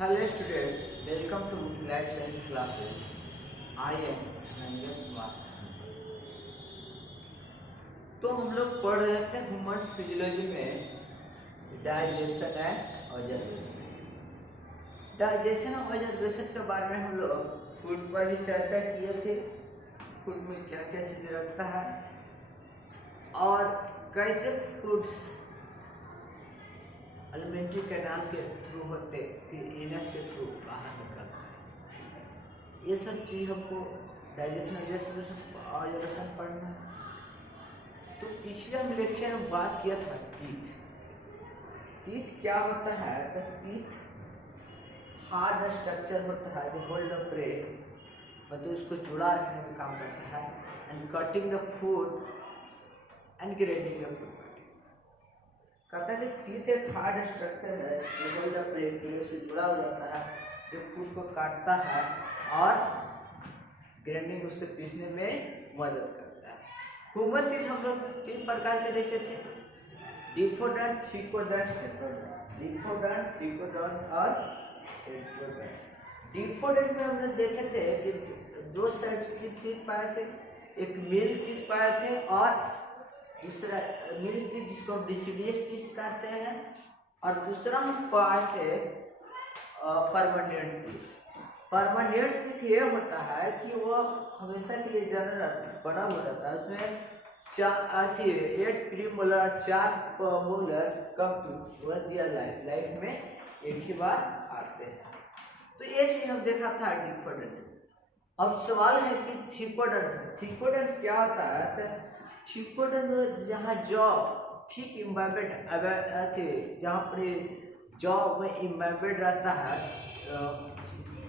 Hello student, welcome to Life Science classes. I am Dhananjay Kumar. तो हम लोग पढ़ रहे थे ह्यूमन फिजियोलॉजी में डाइजेशन एंड ऑब्जर्वेशन। डाइजेशन और ऑब्जर्वेशन के बारे में हम लोग फूड पर भी चर्चा किए थे। फूड में क्या क्या चीज़ें रखता है और कैसे फूड्स एलिमेंट्री कैनाल के थ्रू होते फिर एनस के थ्रू बाहर निकलता है। ये सब चीज़ हमको डाइजेशन ऑब्जर्वेशन पढ़ना है। तो पिछले हम लेक्चर में बात किया था टीथ। टीथ क्या होता है? तो टीथ हार्ड स्ट्रक्चर होता है जो होल्ड अ प्रे, मतलब उसको जुड़ा रखने में काम करता है and cutting the food and grading the food. कहता है कि टीथ एक हार्ड स्ट्रक्चर है जो होल्ड अ प्रे से जुड़ा हुआ रहता है, जो फूड को काटता है और ग्राइंडिंग उससे पीसने में मदद करता है। ह्यूमन टीथ हम लोग 3 प्रकार के देखे थे, डिफोडेंट, थ्रीकोडेंट, हेटेरोडेंट। डिफोडेंट, थ्रीकोडेंट और हेटेरोडेंट। डिफोडेंट में हमने देखे थे कि 2 साइड टीथ पाए थे, एक मिल टीथ पाए थे और दूसरा मिल टीथ जिसको हम डिसिडियस टीथ कहते हैं, और दूसरा हम पाए थे परमानेंट टीथ। परमानेंट टीथ ये होता है कि वो हमेशा के लिए बना हुआ रहता है, उसमें 8 premolar 4 molar come to life में एक ही बार आते हैं। तो ये चीज हम देखा था डिफोडेंट। अब सवाल है कि थ्रीकोडेंट। थ्रीकोडेंट क्या होता है? थ्रीकोडेंट में जहाँ जॉ ठीक इम्बाइबेड जहाँ पर जॉ में इम्बाइबेड रहता है,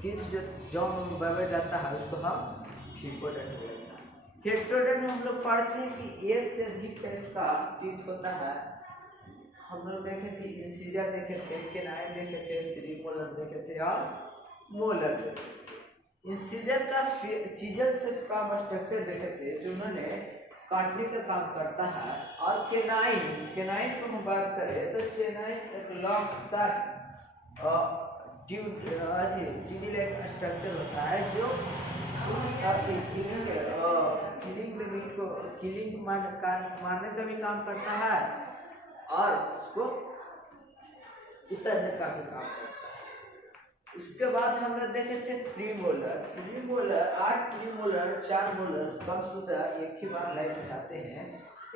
जो जॉ में इम्बाइबेड रहता है उसको हम थ्रीकोडेंट बोलते हैं। हेटेरोडेंट हम लोग पढ़ते हैं कि 1 से अधिक टाइप का टीथ होता है। हम लोग देखे थे इंसिजर देखे थे, केनाइन देखे थे, प्रीमोलर देखे थे और मोलर देखे थे। इंसिजर का चीजल से काम स्ट्रक्चर देखे थे जो उन्होंने काटने का काम करता है, और केनाइन को हम बात करें तो केनाइन एक लॉन्ग शार्प लाइक स्ट्रक्चर होता है जो किलिंग मारने का भी काम करता है और उसको उतरने का भी काम करता है। उसके बाद हमने देखे थे प्रीमोलर 8 प्रीमोलर 4 मोलर कम सुधा एक ही बार लाइफ में आते हैं,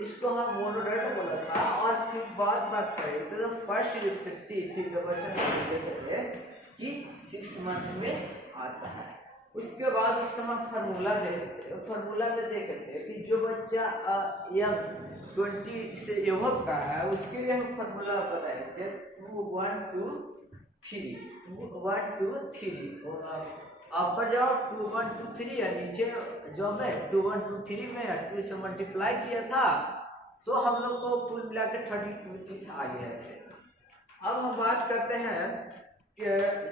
इसको हम मोनोडेंट बोला था। और फिर बात करें तो फर्स्ट विपत्ति थी जो बच्चन देखे थे कि 6 मंथ में आता है। उसके बाद इसका हम फार्मूला देखते थे। फार्मूला में देखते थे कि जो बच्चा यंग 20 से एवब का है उसके लिए हम फार्मूला बताए थे 2 1 2 3 2 1 2 3। ऊपर जाओ 2 1 2 3 है, नीचे जो मैं 2 1 2 3 में 2 से मल्टीप्लाई किया था तो हम लोग को कुल मिला के 32 टीथ आ गए थे। अब हम बात करते हैं कि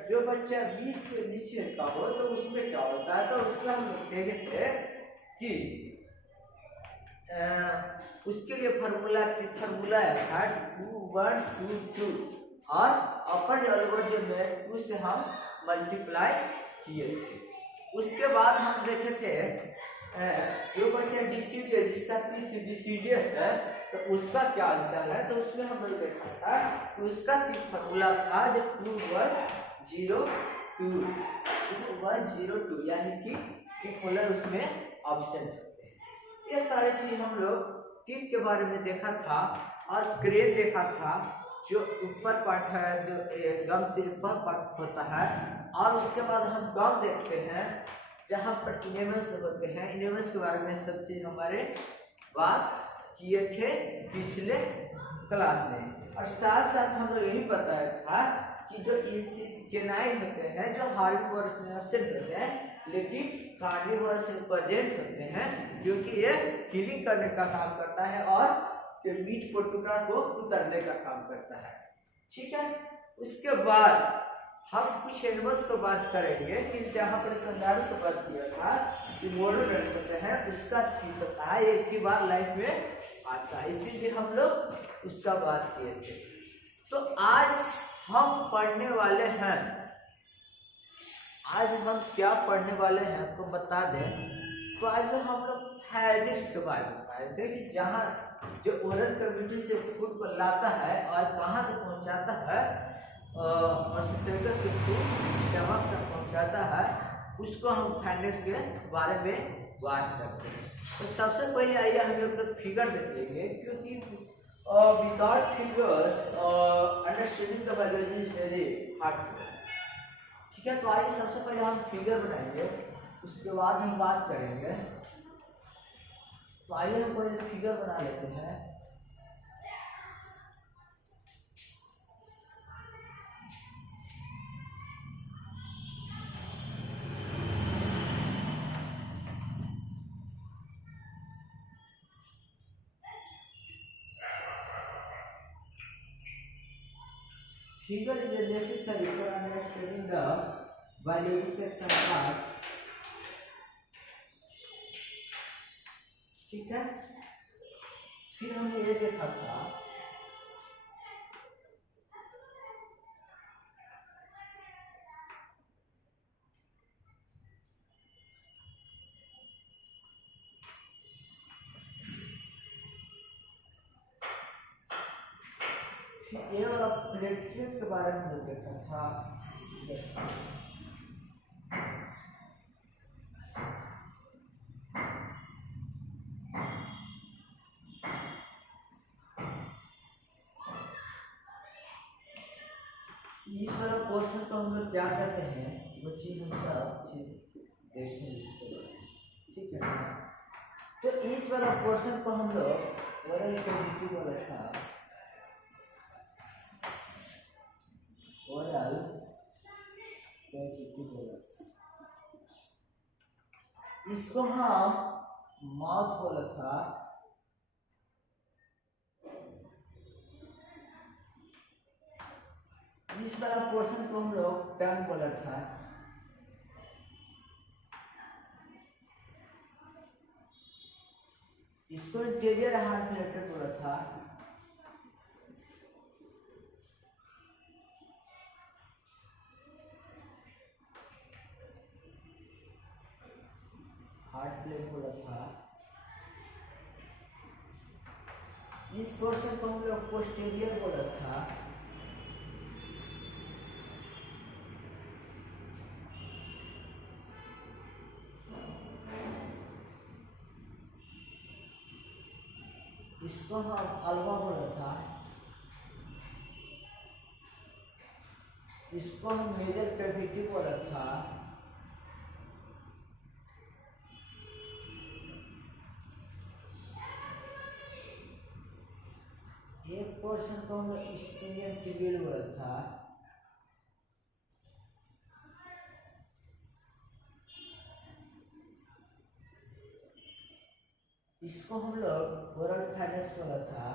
जो बच्चा 20 से नीचे का हो तो उसमें क्या होता है। तो उसमें हम लोग देखे थे कि उसके लिए फार्मूला था 2 1 2 2 और अपर और जो में 2 से हम मल्टीप्लाई किए थे। उसके बाद हम देखे थे जो बच्चा डिसीडियस जिसका टीथ डिसीडियस है तो उसका क्या चाल है। तो उसमें हम लोग देखा था कि उसका टीथ फार्मूला था जो 2 1 0 2 2 1 0 2, यानी कि प्रीमोलर उसमें ऑप्शन होते हैं। ये सारे चीज हम लोग टीथ के बारे में देखा था। और क्रेन देखा था जो ऊपर पार्ट है जो गम से ऊपर पार्ट होता है। और उसके बाद हम गम देखते हैं जहाँ पर इनेमल्स होते हैं। इनेमल्स के बारे में सब चीज हमारे बात किए थे पिछले क्लास में। और साथ साथ हम लोग यही बताया था कि जो केनाइन होते हैं जो हार्बिवोरस में एब्सेंट होते हैं लेकिन कार्निवोरस में प्रेजेंट होते हैं, क्योंकि ये किलिंग करने का काम करता है और मीट को टुकड़ा को उतरने का काम करता है। ठीक है। उसके बाद हम कुछ एनिमल्स को बात करेंगे कि जहाँ पर कंगारू को बात किया था कि मोनोडेंट होते हैं, उसका टीथ होता है एक ही बार लाइफ में आता है, इसीलिए हम लोग उसका बात किए थे। तो आज हम पढ़ने वाले हैं आज हम क्या पढ़ने वाले हैं आपको बता दें। तो आज में हम लोग फाइनेक्स के बारे में पढ़ाए थे कि जहाँ जो ओरल कैविटी से फूड को लाता है और कहाँ तक पहुँचाता है और एसोफेगस के थ्रू स्टमक तक पहुँचाता है, उसको हम फाइनेक्स के बारे में बात करते हैं। तो सबसे पहले आइए हम लोग फिगर देख लेंगे, क्योंकि without figures understanding the biology is very hard. ठीक है, तो आइए सबसे पहले हम फिगर बनाएंगे, उसके बाद हम बात करेंगे। तो आइए हम पहले फिगर बना लेते हैं। Figure is necessary for understanding the biology section part. ठीक है, फिर हमने ये देखा था ये वाला प्लेटलेट के बारे में देखा था। इस वाला पोर्शन को हम लोग क्या करते हैं, वो चीज हम सब चीज देखेंगे इसके बारे में। ठीक है, तो इस वाला पोर्शन को हम लोग ओरल कैविटी बोला था, ओरल कैविटी बोला। इसको हम माउथ बोला था, इस वाला पोर्शन को हम लोग टंग बोला था। इसको इंटीरियर हार्ट रिलेटेड बोला था। हार्ट प्लेट बोला था। इस पोर्शन को हम लोग पोस्टीरियर बोला था। इसको हम अल्वा बोला था। इसको हम मेजर कैविटी बोला था। एक पोर्शन को हम स्टीनियम ट्यूब्यूल बोला था। इसको हम लोग ओरल फाइनेक्स बोला था।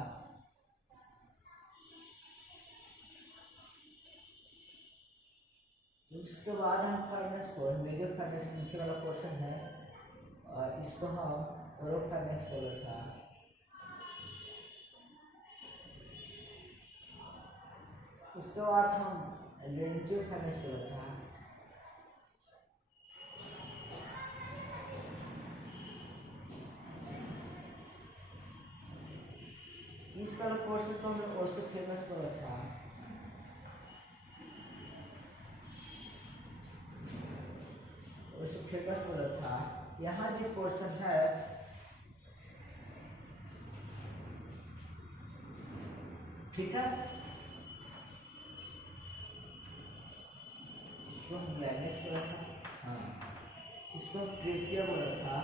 उसके बाद हम फाइनेक्स को मेजर फाइनेक्स नीचे वाला पोर्शन है, और इसको हम ओरल फाइनेक्स बोला था। उसके बाद हम लेंजियो फाइनेक्स बोला था। इस पर पोर्शन को हम ओसोफेगस बोला था। ओसोफेगस बोला था। यहाँ जो पोर्शन है ठीक है, इसको हम लैंग्वेज बोला था। हाँ, इसको ट्रेचिया बोला था।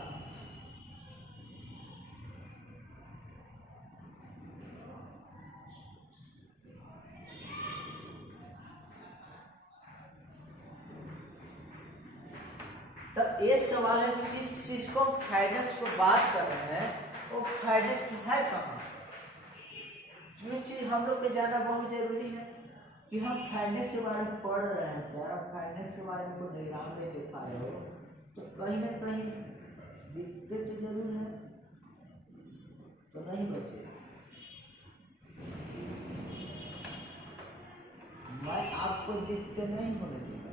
तब ये सवाल है कि जिस चीज को फाइनेक्स को बात कर रहे हैं वो फाइनेक्स है कहाँ। जो चीज हम लोग को जानना बहुत जरूरी है कि हम फाइनेक्स के बारे में पढ़ रहे हैं सर, आप फाइनेक्स के बारे में कोई एग्जाम में देखा रहे हो तो कहीं ना कहीं दिखते तो जरूर है, तो नहीं बचे। मैं आपको दिखते नहीं होने दूंगा।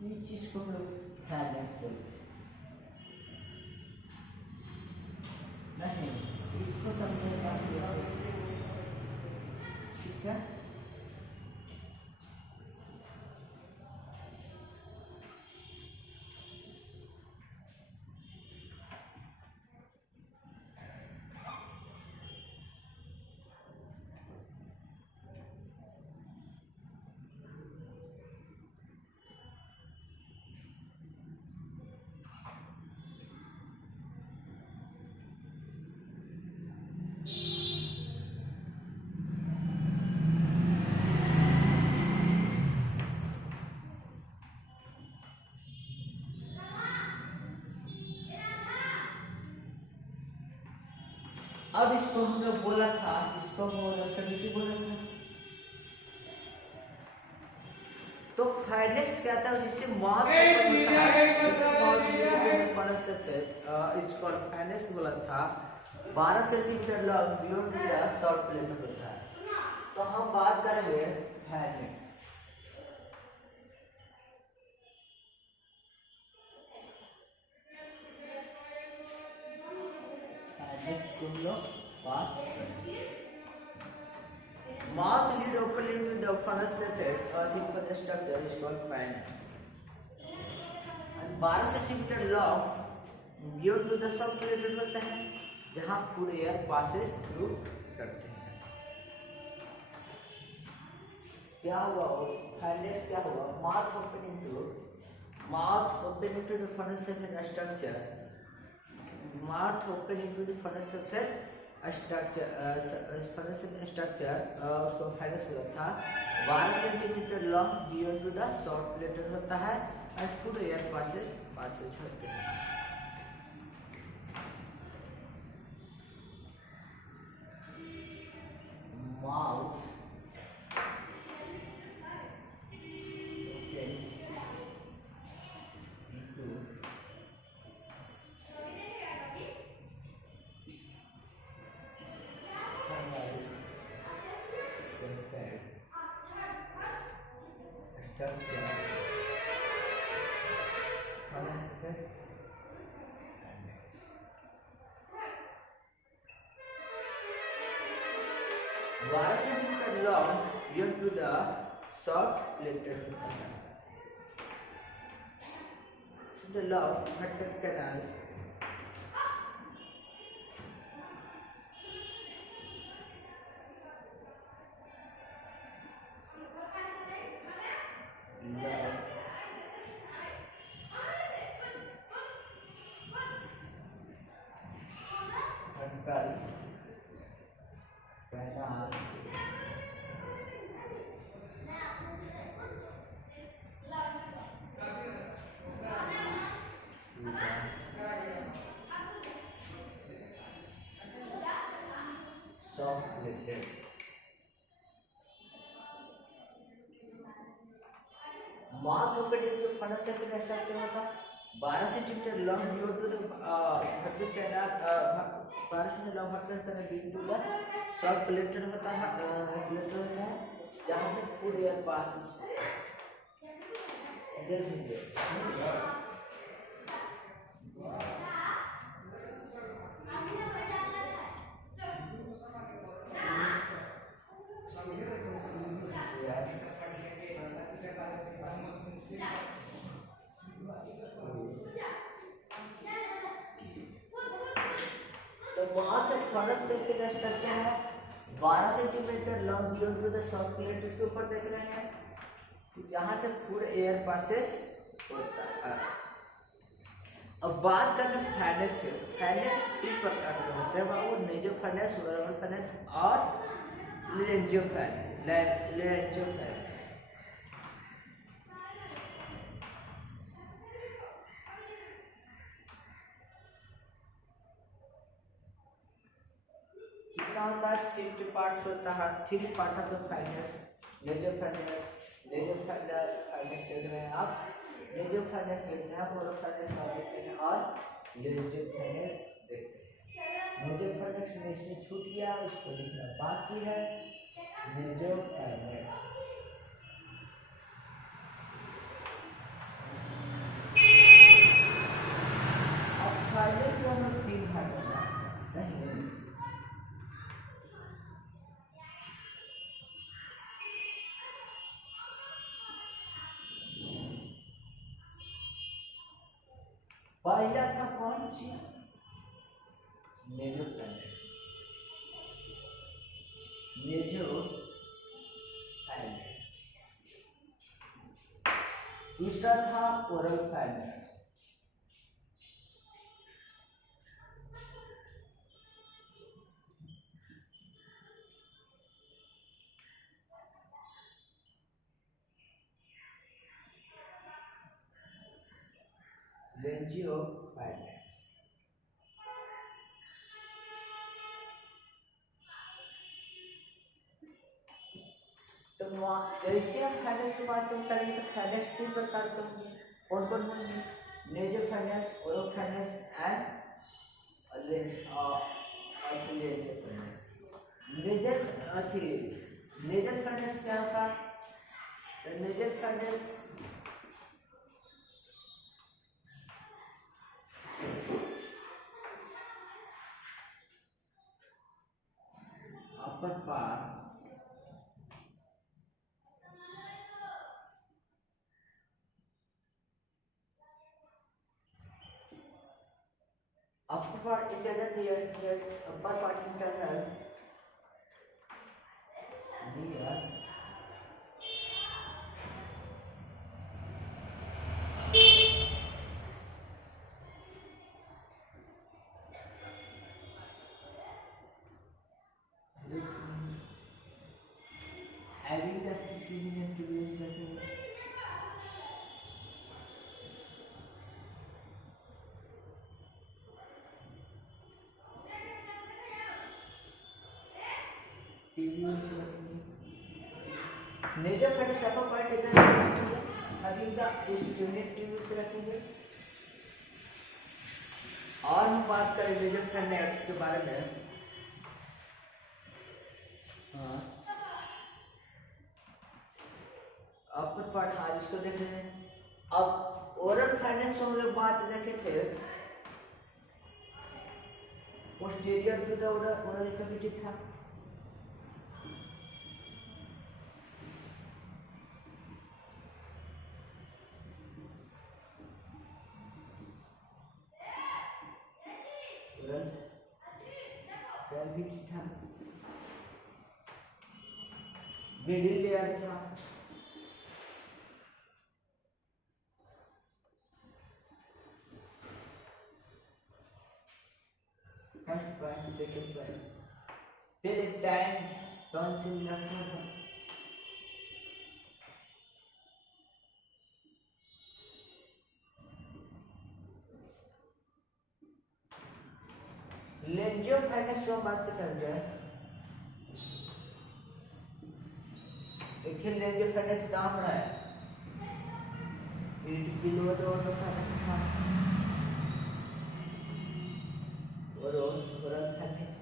इस चीज को हम लोग फाइनेक्स बोलते हैं। नहीं, इसको समझेगा ठीक है। अब इसको हम लोग बोला था, इसको मोलबिलिटी बोला था। तो फाइनेक्स क्या था, जिससे मास इसको फाइनेक्स बोला था। 12 centimetre long beyond the short plate होता है। तो हम बात करेंगे फाइनेक्स। तुम लोग बात mouth lid open into the funnel effect or thick structure is called fanex. And 12 centimetre long beyond to the सब प्लेटेड होता है, जहां फूड एयर पासेस थ्रू करते हैं। क्या हुआ फाइनेक्स क्या हुआ, mouth open into the funnel effect structure, mouth open into the funnel effect structure उसको फाइनेक्स बोला था। 12 centimetre long beyond to the short plated होता है एंड फूड एयर पासेज होते हैं। Mouth long beyond to the short plated होता है। The long Hutton canal mouth open into the funnel second structure होता 12 centimetre long beyond to the hurtic canal 12 centimetre long हर्टिक canal beyond to the सब plated होता है, जहां से food air passes देख लीजिए। माउथ एक फनल सेक्शन स्ट्रक्चर है, 12 centimetre long beyond to the सब प्लेटेड के ऊपर देख रहे हैं, यहाँ से फूड एयर पासेस होता है। अब बात करते हैं फाइनेक्स से। फाइनेक्स तीन प्रकार के होते हैं, वो नेजोफाइनेक्स, ओरल फाइनेक्स और लेंजियोफाइनेक्स। थ्री पार्ट्स होता है, थ्री पार्ट ऑफ द फाइनेक्स। नेजोफाइनेक्स देख रहे हैं आप, नेजोफाइनेक्स देखते हैं, ओरोफाइनेक्स देखते हैं और लेंजियोफाइनेक्स देखते हैं। नेजोफाइनेक्स में इसमें छूट गया, इसको लिखना बाकी है। नेजोफाइनेक्स पहला था कौन सी? नेजोफाइनेक्स। दूसरा था ओरल फाइनेक्स। लेंजियोफाइनेक्स। तो जैसे हम फाइनेक्स की बात करेंगे तो फाइनेक्स 3 प्रकार के होंगे। कौन कौन होंगे? Nasopharynx, oropharynx and nasal nasal pharynx क्या होगा? Nasal pharynx upper part internal upper part internal near having the season and tubules रखेंगे। tubules रखेंगे। नेजोफाइनेक्स upper part internal रखेंगे। having the unit tubules रखेंगे। और हम बात करें नेजोफाइनेक्स के बारे में। अपर पार्ट हाँ इसको देख रहे हैं। अब ओरल फाइनेक्स हम लोग बात देखे थे posterior to the oral cavity था। ओरल कैविटी था, मिडिल लेयर था, फर्स्ट पॉइंट सेकंड पॉइंट, फिर एक टाइम टॉन्सिल रखा था, लेंजियोफाइनेक्स की बात करेंगे। देखिए लेंजियोफाइनेक्स कहाँ पड़ा है? बिलो द ओरोफाइनेक्स था और ओरल फाइनेक्स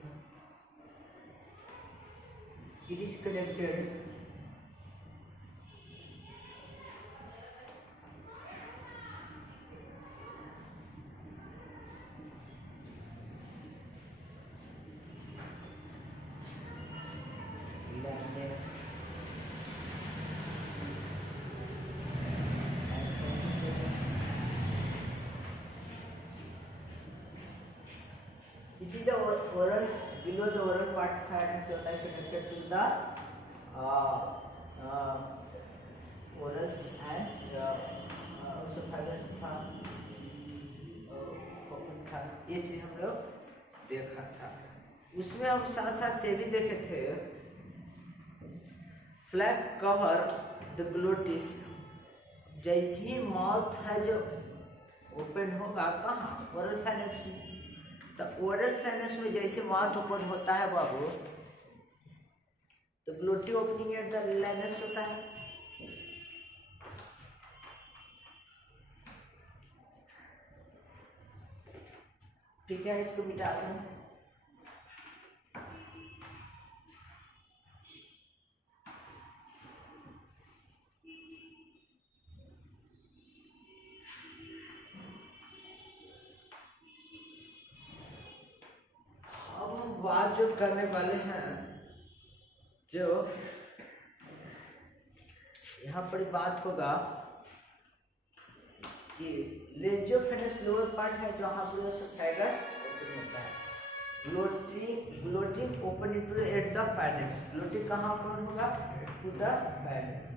था। It is connected it is the oral below the oral part pharynx are connected to the orus and esophagus था। ये चीज हम लोग देखा था। उसमें हम साथ साथ ये भी देखे थे फ्लैप कवर द ग्लोटिस। जैसे ही माउथ है जो ओपन होगा कहाँ? ओरल फाइनेक्स में। तो ओरल फाइनेक्स में जैसे माउथ ओपन होता है बाबू तो ग्लोटी ओपनिंग एट द लाइनक्स होता है। ठीक है, इसको मिटा दें। अब हम बात जो करने वाले हैं जो यहाँ पर बात होगा कि लेजियोफेनस लोअर पार्ट है जहाँ पर एसोफेगस ओपन होता है। Glottis open into at the pharynx. Glottis कहाँ ओपन होगा? To the pharynx.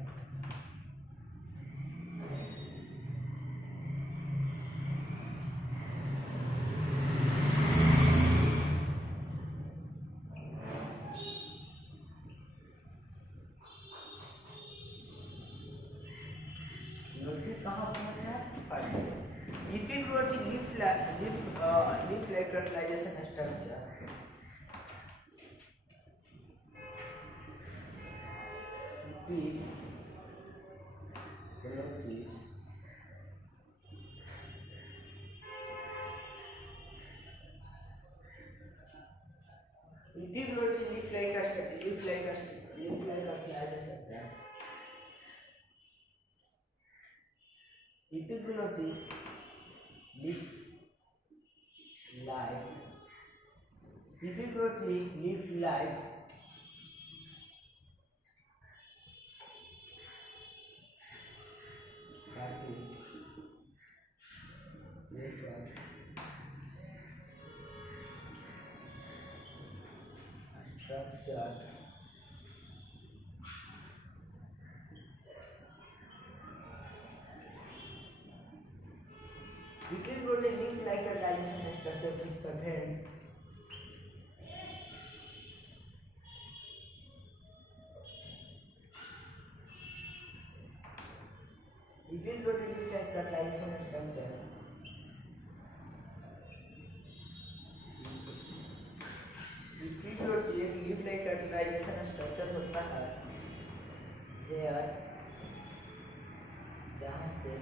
Epiglottine leaf-like fertilization structure. Epiglottine leaf-like fertilization. Epiglottis leaf-like. Epiglottis leaf-like structure Epiglottis leaf-like fertilization structure will prevent Epiglottis leaf-like fertilization structure. Epiglottis leaf-like fertilization structure होता है where जहाँ से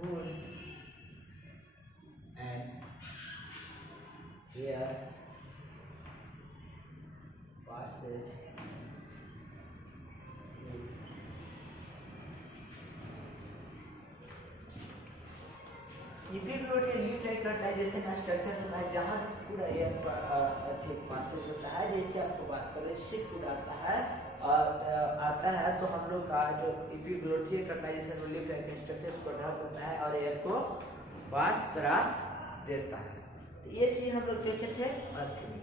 wood and air passes Epiglottis leaf-like fertilization structure होता है जहाँ से पूरा air अच्छे पासेज होता है। जैसे आपको बात करें शिफ्ट आता है तो हम लोग का जो एपिग्लोटिक fertilization leaf-like structure को ढक होता है और एयर को पास करा देता है। तो ये चीज हम लोग देखे थे अर्थ में।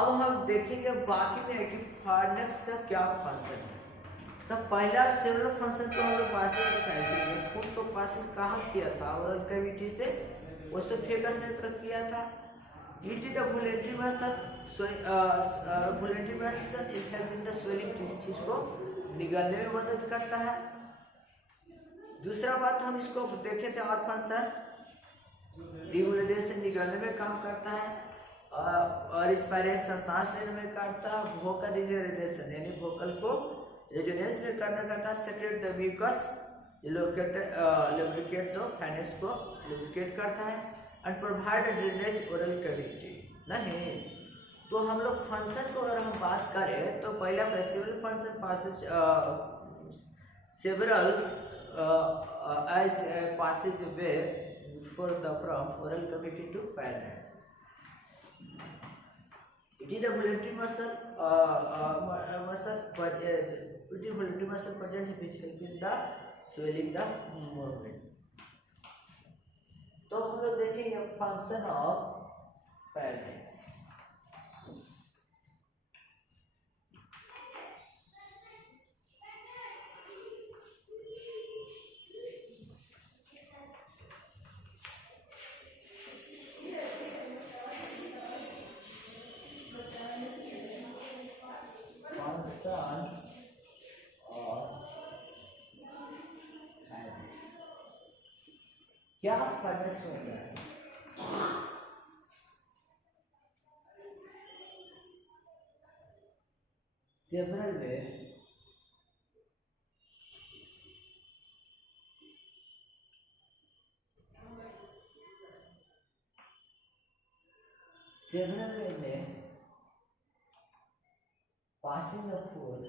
अब हम देखेंगे बाकी में कि फार्नेक्स का क्या फंक्शन है। तो पहला सेलुलर फंक्शन तो हम लोग पासिंग बताएंगे। फूड तो पासिंग कहाँ किया था? ओरल कैविटी से ओसोफेगस ने तरफ किया था। It is the voluntary muscle in the swelling tissues को निगलने में मदद करता है। दूसरा बात हम इसको देखे थे और फंक्शन डिवोलेशन निगलने में काम करता है और रिस्पायरेशन सांस लेने में करता है। वोकल रिजनरेशन यानी वोकल को रेजोनेंस में करना करता है। Secrete the mucus lubricate the pharynx को लुब्रिकेट करता है and provide drainage oral cavity. नहीं तो हम लोग फंक्शन को अगर हम बात करें तो पहला several function passages several as passage way for the from oral cavity to pharynx. It is a voluntary muscle present which help in the swelling the movement. तो हम लोग देखेंगे फंक्शन ऑफ फाइनेक्स। क्या फाइनेक्स होता है? सेवरल में passing the food